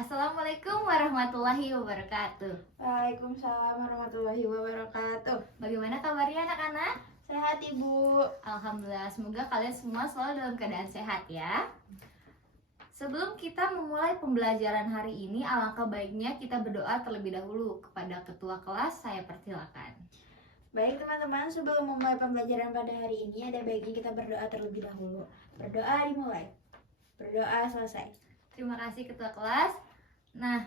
Assalamualaikum warahmatullahi wabarakatuh. Waalaikumsalam warahmatullahi wabarakatuh. Bagaimana kabarnya anak-anak? Sehat Ibu. Alhamdulillah, semoga kalian semua selalu dalam keadaan sehat ya. Sebelum kita memulai pembelajaran hari ini, alangkah baiknya kita berdoa terlebih dahulu. Kepada ketua kelas, saya persilakan. Baik teman-teman, sebelum memulai pembelajaran pada hari ini, ada baiknya kita berdoa terlebih dahulu. Berdoa dimulai. Berdoa selesai. Terima kasih ketua kelas. Nah,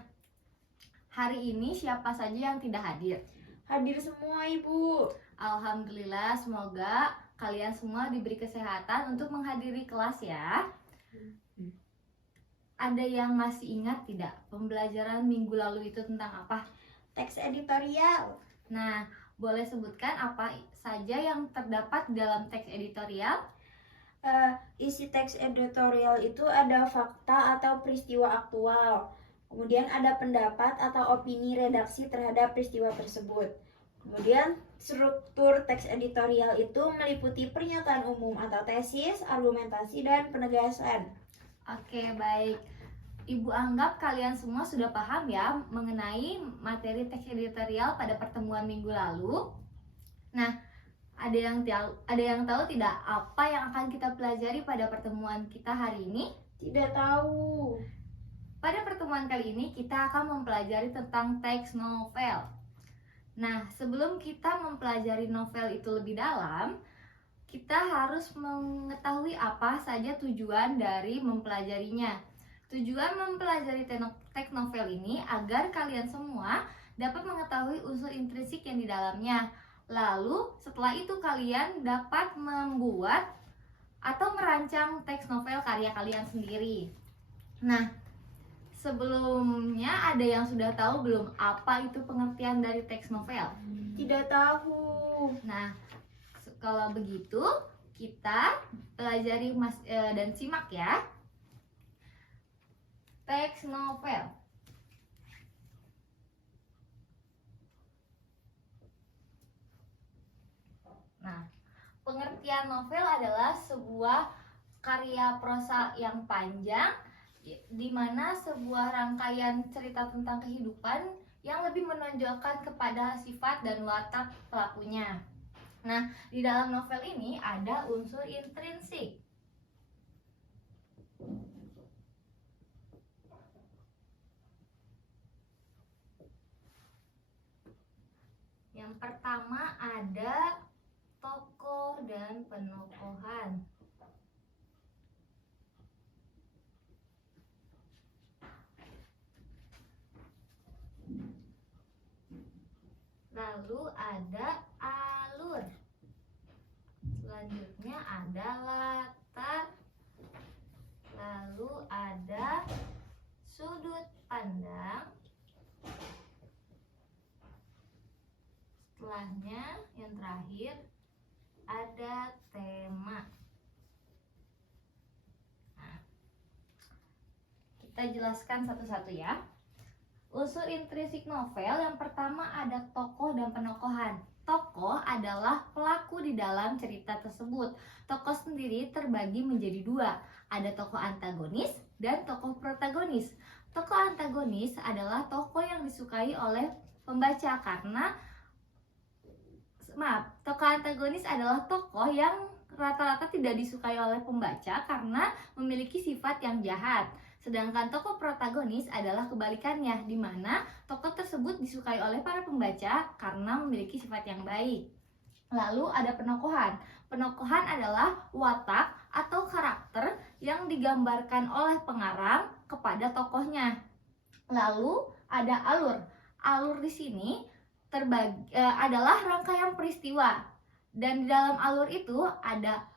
hari ini siapa saja yang tidak hadir? Hadir semua Ibu. Alhamdulillah, semoga kalian semua diberi kesehatan untuk menghadiri kelas ya. Ada yang masih ingat tidak pembelajaran minggu lalu itu tentang apa? Teks editorial. Nah, boleh sebutkan apa saja yang terdapat dalam teks editorial? Isi teks editorial itu ada fakta atau peristiwa aktual. Kemudian ada pendapat atau opini redaksi terhadap peristiwa tersebut. Kemudian struktur teks editorial itu meliputi pernyataan umum atau tesis, argumentasi, dan penegasan. Oke, baik. Ibu anggap kalian semua sudah paham ya mengenai materi teks editorial pada pertemuan minggu lalu. Nah, ada yang tahu tidak apa yang akan kita pelajari pada pertemuan kita hari ini? Tidak tahu. Pada pertemuan kali ini kita akan mempelajari tentang teks novel. Nah, sebelum kita mempelajari novel itu lebih dalam, kita harus mengetahui apa saja tujuan dari mempelajarinya. Tujuan mempelajari teks novel ini agar kalian semua dapat mengetahui unsur intrinsik yang di dalamnya. Lalu setelah itu kalian dapat membuat atau merancang teks novel karya kalian sendiri. Nah, sebelumnya ada yang sudah tahu belum apa itu pengertian dari teks novel? Tidak tahu. Nah, kalau begitu kita pelajari dan simak ya. Teks novel. Nah, pengertian novel adalah sebuah karya prosa yang panjang di mana sebuah rangkaian cerita tentang kehidupan yang lebih menonjolkan kepada sifat dan watak pelakunya. Nah, di dalam novel ini ada unsur intrinsik. Yang pertama ada tokoh dan penokohan. Lalu ada alur. Selanjutnya ada latar. Lalu ada sudut pandang. Setelahnya yang terakhir ada tema. Nah, kita jelaskan satu-satu ya. Unsur intrinsik novel yang pertama ada tokoh dan penokohan. Tokoh adalah pelaku di dalam cerita tersebut. Tokoh sendiri terbagi menjadi dua. Ada tokoh antagonis dan tokoh protagonis. Tokoh antagonis adalah tokoh yang disukai oleh pembaca karena tokoh antagonis adalah tokoh yang rata-rata tidak disukai oleh pembaca karena memiliki sifat yang jahat. Sedangkan tokoh protagonis adalah kebalikannya, di mana tokoh tersebut disukai oleh para pembaca karena memiliki sifat yang baik. Lalu ada penokohan. Penokohan adalah watak atau karakter yang digambarkan oleh pengarang kepada tokohnya. Lalu ada alur. Alur di sini adalah rangkaian peristiwa, dan di dalam alur itu ada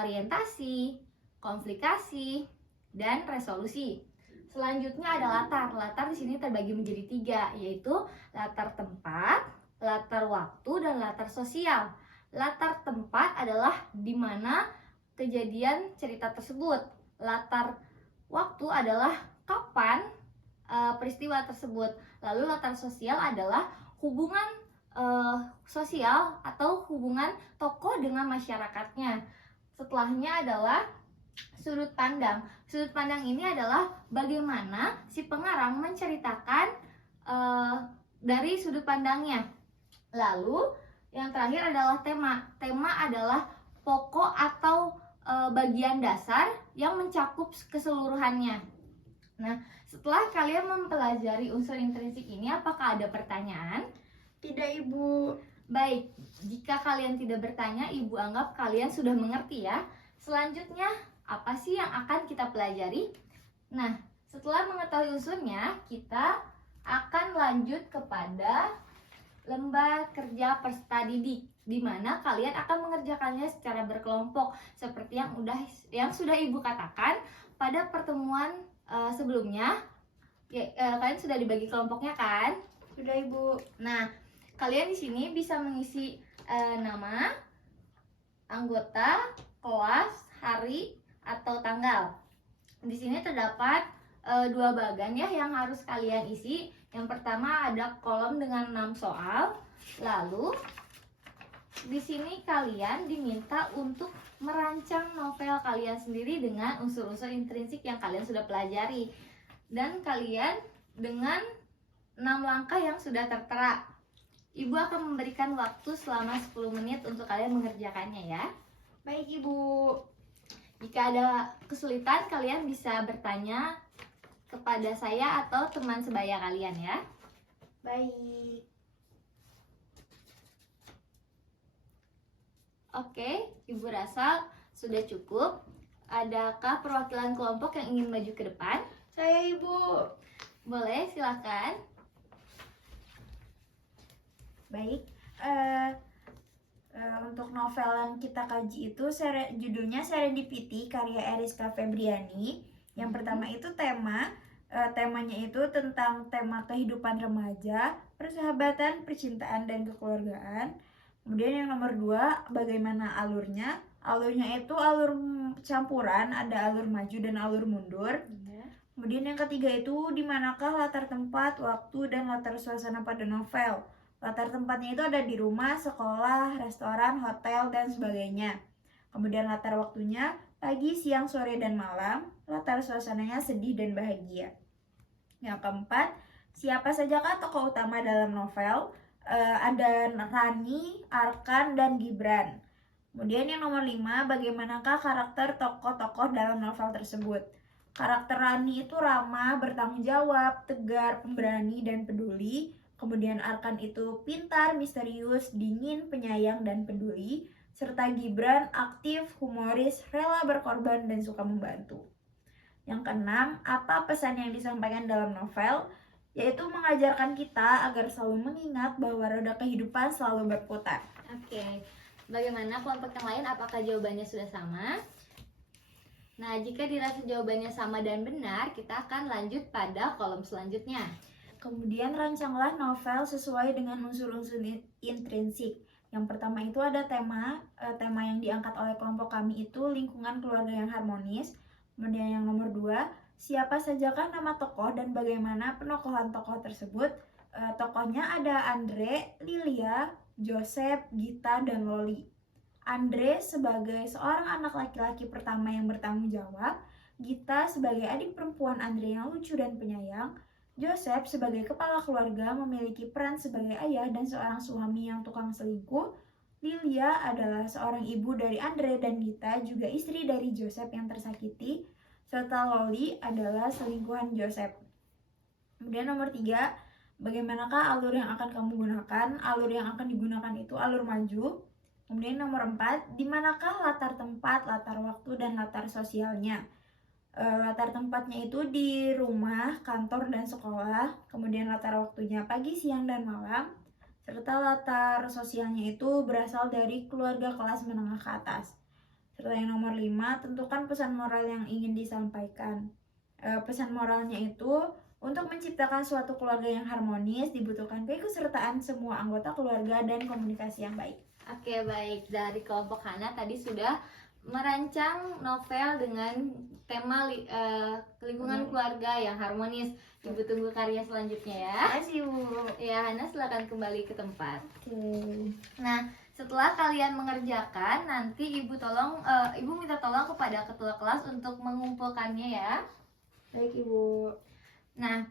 orientasi, komplikasi, dan resolusi. Selanjutnya ada latar. Latar di sini terbagi menjadi tiga, yaitu latar tempat, latar waktu, dan latar sosial. Latar tempat adalah di mana kejadian cerita tersebut. Latar waktu adalah kapan peristiwa tersebut. Lalu latar sosial adalah hubungan sosial atau hubungan tokoh dengan masyarakatnya. Setelahnya adalah sudut pandang. Sudut pandang ini adalah bagaimana si pengarang menceritakan dari sudut pandangnya. Lalu yang terakhir adalah tema. Tema adalah pokok atau bagian dasar yang mencakup keseluruhannya. Nah, setelah kalian mempelajari unsur intrinsik ini, apakah ada pertanyaan? Tidak, Ibu. Baik, jika kalian tidak bertanya, Ibu anggap kalian sudah mengerti ya. Selanjutnya, apa sih yang akan kita pelajari? Nah, setelah mengetahui unsurnya, kita akan lanjut kepada lembah kerja peserta didik, di mana kalian akan mengerjakannya secara berkelompok seperti yang sudah Ibu katakan pada pertemuan sebelumnya. Kalian sudah dibagi kelompoknya kan? Sudah, Ibu. Nah, kalian di sini bisa mengisi nama, anggota, kelas, hari, atau tanggal. Di sini terdapat 2 bagan ya yang harus kalian isi. Yang pertama ada kolom dengan 6 soal. Lalu di sini kalian diminta untuk merancang novel kalian sendiri dengan unsur-unsur intrinsik yang kalian sudah pelajari. Dan kalian dengan 6 langkah yang sudah tertera. Ibu akan memberikan waktu selama 10 menit untuk kalian mengerjakannya ya. Baik, Ibu. Jika ada kesulitan, kalian bisa bertanya kepada saya atau teman sebaya kalian ya. Baik. Oke, Ibu rasa sudah cukup. Adakah perwakilan kelompok yang ingin maju ke depan? Saya, Ibu. Boleh, silakan. Baik. Untuk novel yang kita kaji itu judulnya Serendipity karya Eriska Febriani. Yang pertama itu temanya itu tentang tema kehidupan remaja, persahabatan, percintaan, dan kekeluargaan. Kemudian yang nomor 2, bagaimana alurnya? Alurnya itu alur campuran, ada alur maju dan alur mundur. Kemudian yang ketiga itu di manakah latar tempat, waktu, dan latar suasana pada novel. Latar tempatnya itu ada di rumah, sekolah, restoran, hotel, dan sebagainya. Kemudian latar waktunya pagi, siang, sore, dan malam. Latar suasananya sedih dan bahagia. Yang keempat, siapa sajakah tokoh utama dalam novel? Ada Rani, Arkan, dan Gibran. Kemudian yang nomor 5, bagaimanakah karakter tokoh-tokoh dalam novel tersebut? Karakter Rani itu ramah, bertanggung jawab, tegar, pemberani, dan peduli. Kemudian Arkan itu pintar, misterius, dingin, penyayang, dan peduli. Serta Gibran aktif, humoris, rela berkorban, dan suka membantu. Yang keenam, apa pesan yang disampaikan dalam novel? Yaitu mengajarkan kita agar selalu mengingat bahwa roda kehidupan selalu berputar. Oke, bagaimana kelompok yang lain? Apakah jawabannya sudah sama? Nah, jika dirasa jawabannya sama dan benar, kita akan lanjut pada kolom selanjutnya. Kemudian rancanglah novel sesuai dengan unsur-unsur intrinsik. Yang pertama itu ada tema yang diangkat oleh kelompok kami itu lingkungan keluarga yang harmonis. Kemudian yang nomor 2, siapa sajakah nama tokoh dan bagaimana penokohan tokoh tersebut. Tokohnya ada Andre, Lilia, Joseph, Gita, dan Loli. Andre sebagai seorang anak laki-laki pertama yang bertanggung jawab, Gita sebagai adik perempuan Andre yang lucu dan penyayang, Joseph sebagai kepala keluarga memiliki peran sebagai ayah dan seorang suami yang tukang selingkuh. Lilia adalah seorang ibu dari Andre dan Gita, juga istri dari Joseph yang tersakiti, serta Loli adalah selingkuhan Joseph. Kemudian nomor 3, bagaimanakah alur yang akan kamu gunakan? Alur yang akan digunakan itu alur maju. Kemudian nomor 4, di manakah latar tempat, latar waktu, dan latar sosialnya? Latar tempatnya itu di rumah, kantor, dan sekolah. Kemudian latar waktunya pagi, siang, dan malam. Serta latar sosialnya itu berasal dari keluarga kelas menengah ke atas. Serta yang nomor 5, tentukan pesan moral yang ingin disampaikan. Pesan moralnya itu untuk menciptakan suatu keluarga yang harmonis dibutuhkan keikutsertaan semua anggota keluarga dan komunikasi yang baik. Oke, baik. Dari kelompok Hana tadi sudah merancang novel dengan tema lingkungan keluarga yang harmonis. Ibu tunggu karya selanjutnya ya. Terima kasih, Bu. Ya, Hana silakan kembali ke tempat. Oke. Nah, Setelah kalian mengerjakan, nanti ibu minta tolong kepada ketua kelas untuk mengumpulkannya ya. Baik, Ibu. Nah,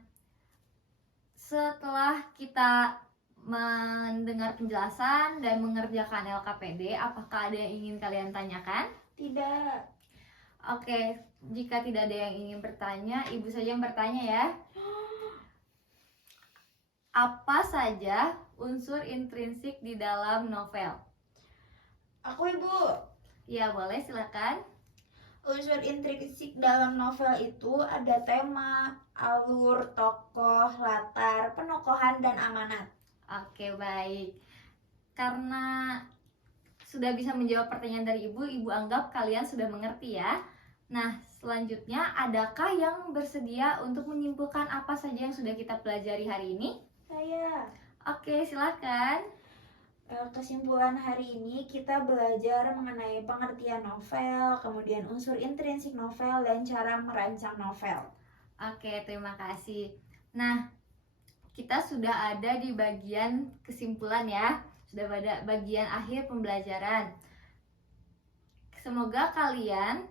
setelah kita mendengar penjelasan dan mengerjakan LKPD, apakah ada yang ingin kalian tanyakan? Tidak. Oke, jika tidak ada yang ingin bertanya, ibu saja yang bertanya ya. Apa saja unsur intrinsik di dalam novel? Aku, Ibu. Ya, boleh, silakan. Unsur intrinsik dalam novel itu ada tema, alur, tokoh, latar, penokohan, dan amanat. Oke, baik. Karena sudah bisa menjawab pertanyaan dari ibu anggap kalian sudah mengerti ya. Nah, selanjutnya adakah yang bersedia untuk menyimpulkan apa saja yang sudah kita pelajari hari ini? Saya. Oke, silakan. Kesimpulan hari ini kita belajar mengenai pengertian novel, kemudian unsur intrinsik novel, dan cara merancang novel. Oke, terima kasih. Nah, kita sudah ada di bagian kesimpulan ya. Sudah pada bagian akhir pembelajaran. Semoga kalian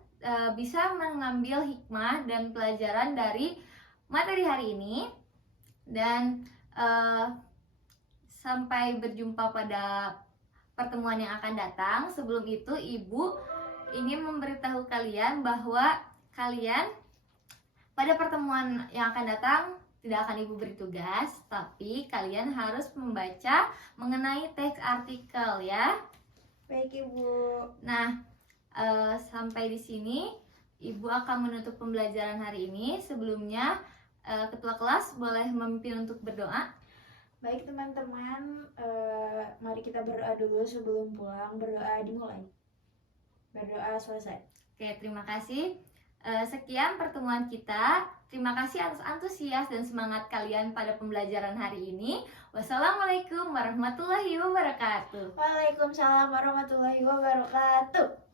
bisa mengambil hikmah dan pelajaran dari materi hari ini. Dan sampai berjumpa pada pertemuan yang akan datang. Sebelum itu, ibu ingin memberitahu kalian bahwa kalian pada pertemuan yang akan datang tidak akan ibu beri tugas, tapi kalian harus membaca mengenai teks artikel ya. Baik, Ibu. Nah, sampai di sini ibu akan menutup pembelajaran hari ini. Sebelumnya, ketua kelas boleh memimpin untuk berdoa. Baik, teman-teman, mari kita berdoa dulu sebelum pulang. Berdoa dimulai. Berdoa selesai. Oke, terima kasih. Sekian pertemuan kita. Terima kasih atas antusias dan semangat kalian pada pembelajaran hari ini. Wassalamualaikum warahmatullahi wabarakatuh. Waalaikumsalam warahmatullahi wabarakatuh.